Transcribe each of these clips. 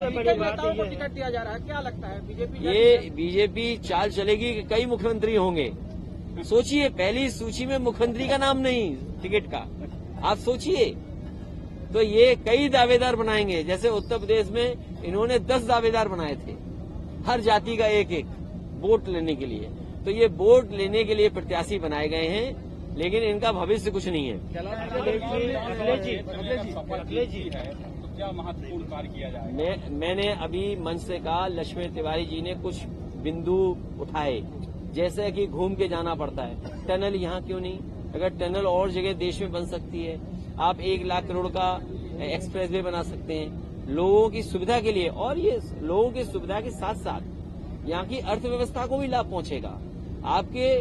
नेताओं को टिकट दिया जा रहा है, क्या लगता है बीजेपी? ये बीजेपी चाल चलेगी कि कई मुख्यमंत्री होंगे। सोचिए, पहली सूची में मुख्यमंत्री का नाम नहीं टिकट का, आप सोचिए। तो ये कई दावेदार बनाएंगे, जैसे उत्तर प्रदेश में इन्होंने 10 दावेदार बनाए थे, हर जाति का एक एक वोट लेने के लिए। तो ये वोट लेने के लिए प्रत्याशी बनाए गए हैं, लेकिन इनका भविष्य कुछ नहीं है। क्या महत्वपूर्ण कार्य किया जाए? मैंने अभी मंच से कहा, लक्ष्मण तिवारी जी ने कुछ बिंदु उठाए, जैसे कि घूम के जाना पड़ता है। टनल यहाँ क्यों नहीं? अगर टनल और जगह देश में बन सकती है, आप 1 लाख करोड़ का एक्सप्रेसवे बना सकते हैं लोगों की सुविधा के लिए, और ये लोगों की सुविधा के साथ साथ यहाँ की अर्थव्यवस्था को भी लाभ पहुंचेगा। आपके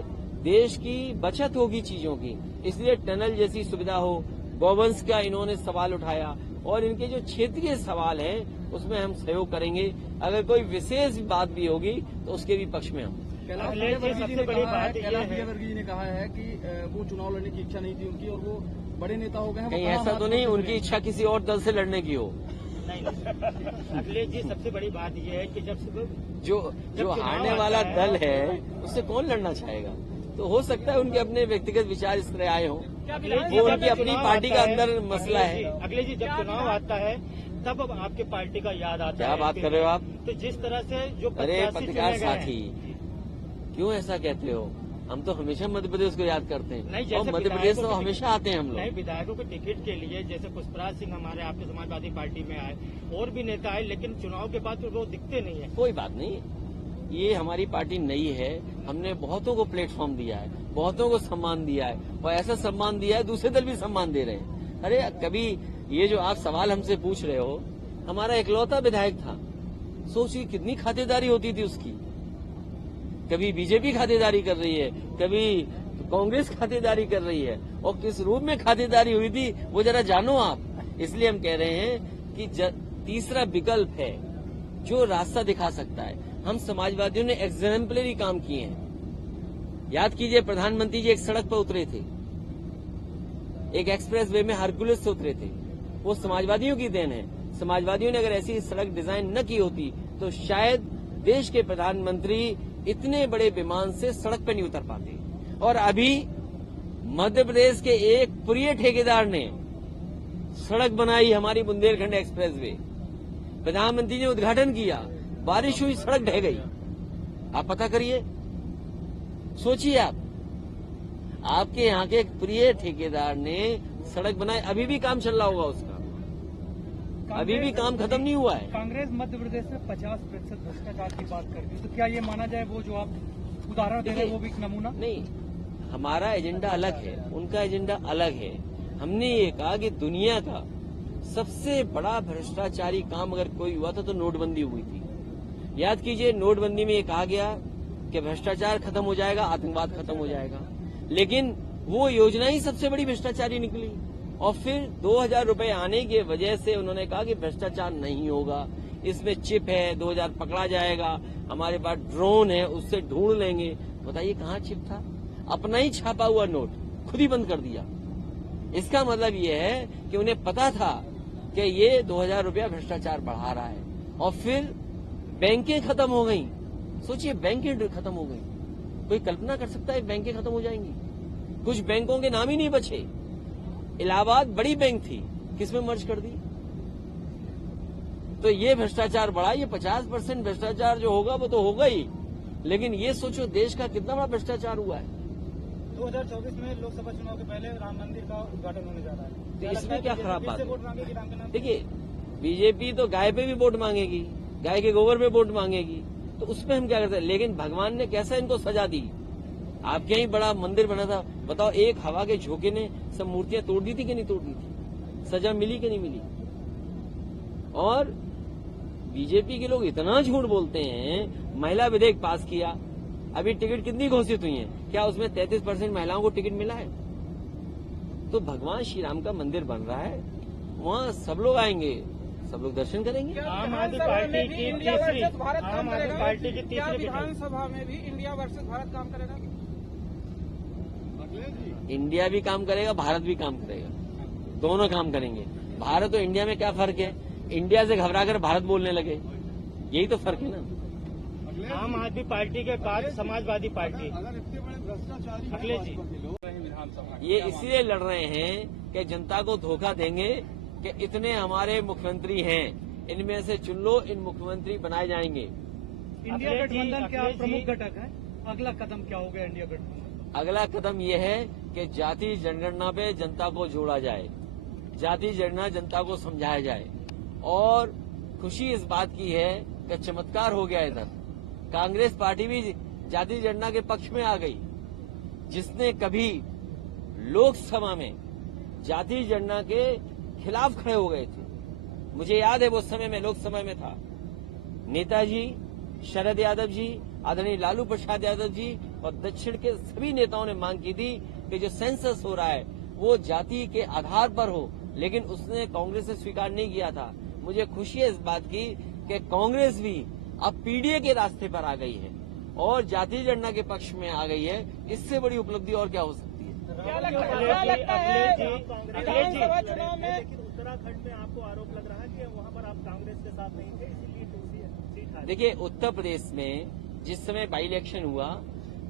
देश की बचत होगी चीजों की, इसलिए टनल जैसी सुविधा हो। गौवंश का इन्होंने सवाल उठाया, और इनके जो क्षेत्रीय सवाल हैं उसमें हम सहयोग करेंगे। अगर कोई विशेष बात भी होगी तो उसके भी पक्ष में हम। कैलाश विजयवर्गीय जी ने कहा है कि वो चुनाव लड़ने की इच्छा नहीं थी उनकी, और वो बड़े नेता हो गए हैं। कहीं ऐसा तो नहीं उनकी इच्छा किसी और दल से लड़ने की हो? नहीं, अखिलेश जी, सबसे बड़ी बात यह है कि जो हारने वाला दल है उससे कौन लड़ना चाहेगा? तो हो सकता है उनके अपने व्यक्तिगत विचार इस तरह आए हों, वो उनकी अपनी पार्टी का अंदर मसला है। अखिलेश जी, जब चुनाव आता है तब आपके पार्टी का याद आता है। क्या बात कर रहे हो आप? तो जिस तरह से जो अरे पत्रकार साथी, क्यों ऐसा कहते हो? हम तो हमेशा मध्य प्रदेश को याद करते हैं, और मध्य प्रदेश तो हमेशा आते हैं हम लोग। नहीं, विधायकों के टिकट के लिए जैसे पुष्पराज सिंह हमारे आपके समाजवादी पार्टी में आए, और भी नेता आए, लेकिन चुनाव के बाद तो वो दिखते नहीं है। कोई बात नहीं, ये हमारी पार्टी नई है, हमने बहुतों को प्लेटफॉर्म दिया है, बहुतों को सम्मान दिया है, और ऐसा सम्मान दिया है दूसरे दल भी सम्मान दे रहे हैं। अरे कभी ये जो आप सवाल हमसे पूछ रहे हो, हमारा इकलौता विधायक था, सोचिए कितनी खातेदारी होती थी उसकी। कभी बीजेपी खातेदारी कर रही है, कभी कांग्रेस खातेदारी कर रही है, और किस रूप में खातेदारी हुई थी वो जरा जानो आप। इसलिए हम कह रहे हैं कि तीसरा विकल्प है जो रास्ता दिखा सकता है। हम समाजवादियों ने एग्जाम्पलरी काम किए हैं। याद कीजिए, प्रधानमंत्री जी एक सड़क पर उतरे थे, एक एक्सप्रेस वे में हरकुलस से उतरे थे, वो समाजवादियों की देन है। समाजवादियों ने अगर ऐसी सड़क डिजाइन न की होती तो शायद देश के प्रधानमंत्री इतने बड़े विमान से सड़क पर नहीं उतर पाते। और अभी मध्य प्रदेश के एक प्रिय ठेकेदार ने सड़क बनाई, हमारी बुंदेलखंड एक्सप्रेसवे। प्रधानमंत्री ने उद्घाटन किया, बारिश हुई, सड़क ढह गई। आप पता करिए, सोचिए आपके यहाँ के एक प्रिय ठेकेदार ने सड़क बनाई, अभी भी काम चल रहा होगा उसका, अभी भी काम खत्म नहीं हुआ है। कांग्रेस मध्य प्रदेश में 50% भ्रष्टाचार की बात करती है, तो क्या ये माना जाए वो जो आप उदाहरण दे रहे हैं वो भी एक नमूना? नहीं, हमारा एजेंडा अलग है, उनका एजेंडा अलग है। हमने ये कहा कि दुनिया का सबसे बड़ा भ्रष्टाचारी काम अगर कोई हुआ था तो नोटबंदी हुई थी। याद कीजिए, नोटबंदी में ये कहा गया कि भ्रष्टाचार खत्म हो जाएगा, आतंकवाद खत्म हो जाएगा, लेकिन वो योजना ही सबसे बड़ी भ्रष्टाचारी निकली। और फिर 2000 रुपए आने की वजह से उन्होंने कहा कि भ्रष्टाचार नहीं होगा, इसमें चिप है, 2000 पकड़ा जाएगा, हमारे पास ड्रोन है, उससे ढूंढ लेंगे। बताइए कहाँ चिप था? अपना ही छापा हुआ नोट खुद ही बंद कर दिया। इसका मतलब ये है कि उन्हें पता था कि ये 2000 रुपया भ्रष्टाचार बढ़ा रहा है। और फिर बैंकें खत्म हो गई। सोचिए, बैंकें खत्म हो गई। कोई कल्पना कर सकता है बैंकें खत्म हो जाएंगी? कुछ बैंकों के नाम ही नहीं बचे। इलाहाबाद बड़ी बैंक थी, किसमें मर्ज कर दी? तो ये भ्रष्टाचार बढ़ा। ये 50% भ्रष्टाचार जो होगा वो तो होगा ही, लेकिन ये सोचो देश का कितना बड़ा भ्रष्टाचार हुआ है। 2024 में लोकसभा चुनाव के पहले राम मंदिर का उद्घाटन होने जा रहा है, तो इसमें क्या खराब बात है? देखिए, बीजेपी तो गाय पे भी वोट मांगेगी, गाय के गोबर पे वोट मांगेगी, तो उसमें हम क्या करते हैं? लेकिन भगवान ने कैसा इनको सजा दी। आपके यहीं बड़ा मंदिर बना था, बताओ, एक हवा के झोंके ने सब मूर्तियां तोड़ दी थी कि नहीं तोड़ दी थी? सजा मिली कि नहीं मिली? और बीजेपी के लोग इतना झूठ बोलते हैं। महिला विधेयक पास किया, अभी टिकट कितनी घोषित हुई है? क्या उसमें 33% महिलाओं को टिकट मिला है? तो भगवान श्री राम का मंदिर बन रहा है, वहाँ सब लोग आएंगे, सब लोग दर्शन करेंगे। आम आदमी पार्टी की तीसरी विधानसभा में भी इंडिया वर्सेस भारत काम करेगा। इंडिया भी काम करेगा, भारत भी काम करेगा, दोनों काम करेंगे। भारत और इंडिया में क्या फर्क है इंडिया से घबराकर भारत बोलने लगे। यही तो फर्क है ना। आम आदमी पार्टी के बाद समाजवादी पार्टी, अखिलेश जी ये इसलिए लड़ रहे हैं कि जनता को धोखा देंगे कि इतने हमारे मुख्यमंत्री हैं, इनमें से चुन लो, इन मुख्यमंत्री बनाए जाएंगे। इंडिया गठबंधन क्या प्रमुख घटक है? अगला कदम क्या होगा इंडिया गठबंधन? अगला कदम यह है कि जाति जनगणना पे जनता को जोड़ा जाए, जाति जनगणना जनता को समझाया जाए। और खुशी इस बात की है कि चमत्कार हो गया इधर, कांग्रेस पार्टी भी जाति जनगणना के पक्ष में आ गई। जिसने कभी लोकसभा में जाति जनगणना के खिलाफ खड़े हो गए थे, मुझे याद है वो समय में लोकसभा में था, नेताजी शरद यादव जी, आदरणीय लालू प्रसाद यादव जी और दक्षिण के सभी नेताओं ने मांग की थी कि जो सेंसस हो रहा है वो जाति के आधार पर हो, लेकिन उसने कांग्रेस ने स्वीकार नहीं किया था। मुझे खुशी है इस बात की कि कांग्रेस भी अब पीडीए के रास्ते पर आ गई है और जाति जनगणना के पक्ष में आ गई है। इससे बड़ी उपलब्धि और क्या हो सकती है? क्या लगता है विधानसभा चुनाव में उत्तराखंड में आपको आरोप लग रहा है कि वहाँ पर आप कांग्रेस के साथ नहीं थे, इसीलिए सीट हारी? देखिए, उत्तर प्रदेश में जिस समय बाई इलेक्शन हुआ,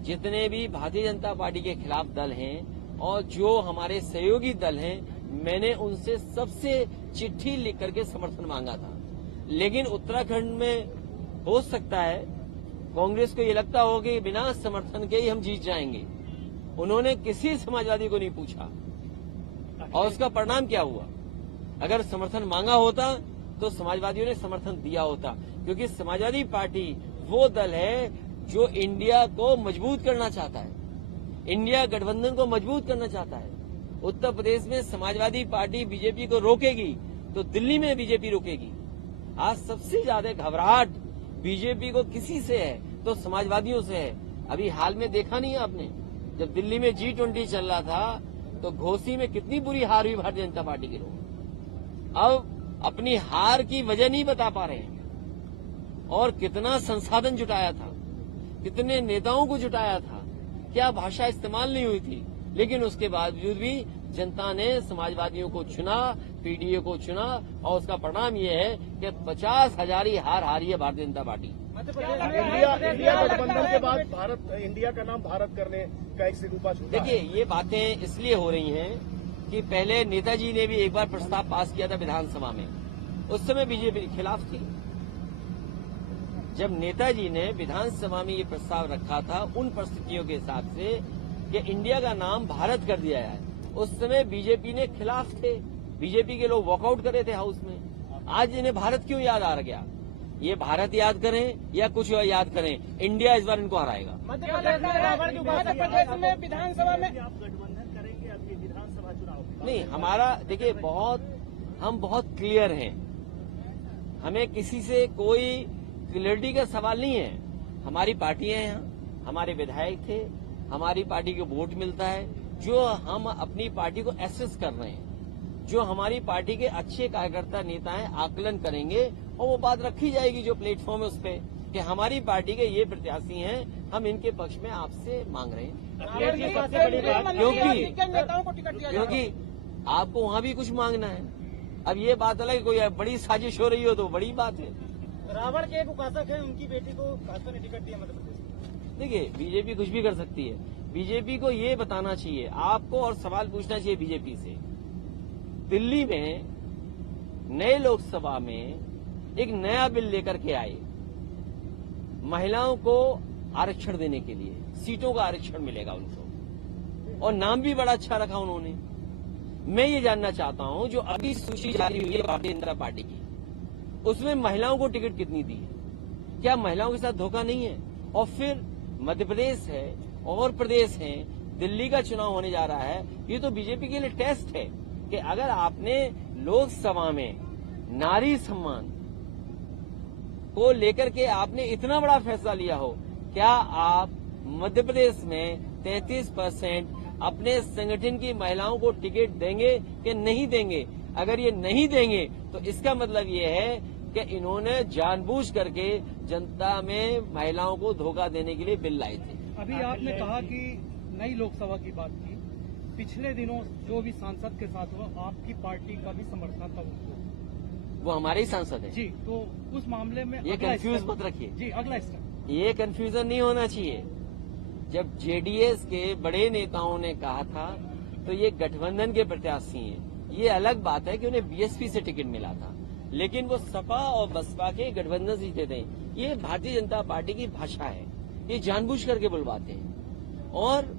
जितने भी भारतीय जनता पार्टी के खिलाफ दल हैं और जो हमारे सहयोगी दल हैं, मैंने उनसे सबसे चिट्ठी लिख करके समर्थन मांगा था। लेकिन उत्तराखंड में हो सकता है कांग्रेस को ये लगता हो कि बिना समर्थन के ही हम जीत जाएंगे। उन्होंने किसी समाजवादी को नहीं पूछा और उसका परिणाम क्या हुआ? अगर समर्थन मांगा होता तो समाजवादियों ने समर्थन दिया होता, क्योंकि समाजवादी पार्टी वो दल है जो इंडिया को मजबूत करना चाहता है, इंडिया गठबंधन को मजबूत करना चाहता है। उत्तर प्रदेश में समाजवादी पार्टी बीजेपी को रोकेगी तो दिल्ली में बीजेपी रोकेगी। आज सबसे ज्यादा घबराहट बीजेपी को किसी से है तो समाजवादियों से है। अभी हाल में देखा नहीं है आपने, जब दिल्ली में G20 चल रहा था तो घोसी में कितनी बुरी हार हुई भारतीय जनता पार्टी के लोग। अब अपनी हार की वजह नहीं बता पा रहे हैं और कितना संसाधन जुटाया था, कितने नेताओं को जुटाया था, क्या भाषा इस्तेमाल नहीं हुई थी, लेकिन उसके बावजूद भी जनता ने समाजवादियों को चुना, पीडीए को चुना और उसका परिणाम ये है कि 50,000 हार हारी है भारतीय जनता पार्टी। इंडिया गठबंधन के बाद भारत, इंडिया का नाम भारत करने का एक सिगुपा छूटा। देखिए, ये बातें इसलिए हो रही हैं कि पहले नेताजी ने भी एक बार प्रस्ताव पास किया था विधानसभा में, उस समय बीजेपी के खिलाफ थी। जब नेताजी ने विधानसभा में ये प्रस्ताव रखा था उन परिस्थितियों के हिसाब से कि इंडिया का नाम भारत कर दिया है, उस समय बीजेपी ने खिलाफ थे, बीजेपी के लोग वॉकआउट करे थे हाउस में। आज इन्हें भारत क्यों याद आ गया? ये भारत याद करें या कुछ याद करें, इंडिया इस बार इनको हराएगा। मध्य प्रदेश में विधानसभा में आप गठबंधन करेंगे अभी विधानसभा चुनाव? नहीं, हमारा देखिए हम बहुत क्लियर हैं, हमें किसी से कोई क्लियरिटी का सवाल नहीं है। हमारी पार्टियां हैं यहाँ, हमारे विधायक थे, हमारी पार्टी को वोट मिलता है, जो हम अपनी पार्टी को एसेस कर रहे हैं, जो हमारी पार्टी के अच्छे कार्यकर्ता नेता हैं आकलन करेंगे और वो बात रखी जाएगी जो प्लेटफॉर्म है उस पर कि हमारी पार्टी के ये प्रत्याशी हैं, हम इनके पक्ष में आपसे मांग रहे हैं। क्योंकि आपको वहाँ भी कुछ मांगना है। अब ये बात अलग, कोई बड़ी साजिश हो रही हो तो बड़ी बात है। रावण के एक उपासक है, उनकी बेटी को भाजपा ने टिकट दिया मध्य प्रदेश। देखिए, बीजेपी कुछ भी कर सकती है। बीजेपी को ये बताना चाहिए आपको और सवाल पूछना चाहिए बीजेपी से, दिल्ली में नए लोकसभा में एक नया बिल लेकर के आए, महिलाओं को आरक्षण देने के लिए, सीटों का आरक्षण मिलेगा उनको, और नाम भी बड़ा अच्छा रखा उन्होंने। मैं ये जानना चाहता हूं, जो अभी सूची जारी हुई है भारतीय जनता पार्टी की, उसमें महिलाओं को टिकट कितनी दी है? क्या महिलाओं के साथ धोखा नहीं है? और फिर मध्य प्रदेश है और प्रदेश हैं, दिल्ली का चुनाव होने जा रहा है, ये तो बीजेपी के लिए टेस्ट है कि अगर आपने लोकसभा में नारी सम्मान को लेकर के आपने इतना बड़ा फैसला लिया हो, क्या आप मध्य प्रदेश में 33% अपने संगठन की महिलाओं को टिकट देंगे कि नहीं देंगे? अगर ये नहीं देंगे तो इसका मतलब ये है कि इन्होंने जानबूझ करके जनता में महिलाओं को धोखा देने के लिए बिल लाए थे। अभी आपने कहा कि नई लोकसभा की बात की, पिछले दिनों जो भी सांसद के साथ हुआ, आपकी पार्टी का भी समर्थन था उनको। वो हमारे ही सांसद है। जी, तो उस मामले में ये कंफ्यूज मत रखिए जी, अगला स्टेप ये कंफ्यूजन नहीं होना चाहिए। जब जेडीएस के बड़े नेताओं ने कहा था तो ये गठबंधन के प्रत्याशी हैं। ये अलग बात है कि उन्हें बीएसपी से टिकट मिला था, लेकिन वो सपा और बसपा के गठबंधन से जीते थे। ये भारतीय जनता पार्टी की भाषा है, ये जानबूझ करके बुलवाते हैं और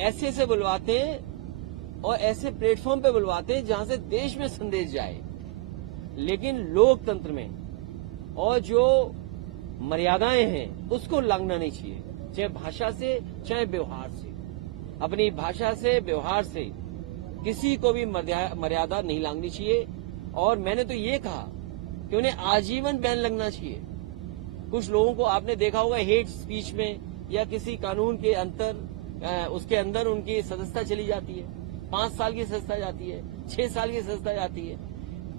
ऐसे बुलवाते हैं और ऐसे प्लेटफॉर्म पे बुलवाते हैं जहां से देश में संदेश जाए। लेकिन लोकतंत्र में और जो मर्यादाएं हैं उसको लांघना नहीं चाहिए, चाहे भाषा से चाहे व्यवहार से। अपनी भाषा से व्यवहार से किसी को भी मर्यादा नहीं लांघनी चाहिए। और मैंने तो ये कहा कि उन्हें आजीवन बैन लगना चाहिए। कुछ लोगों को आपने देखा होगा हेट स्पीच में या किसी कानून के उसके अंदर उनकी सदस्यता चली जाती है, 5 साल की सदस्यता जाती है, 6 साल की सदस्यता जाती है।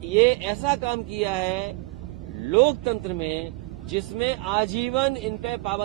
ये ऐसा काम किया है लोकतंत्र में जिसमें आजीवन इन पे पाबंदी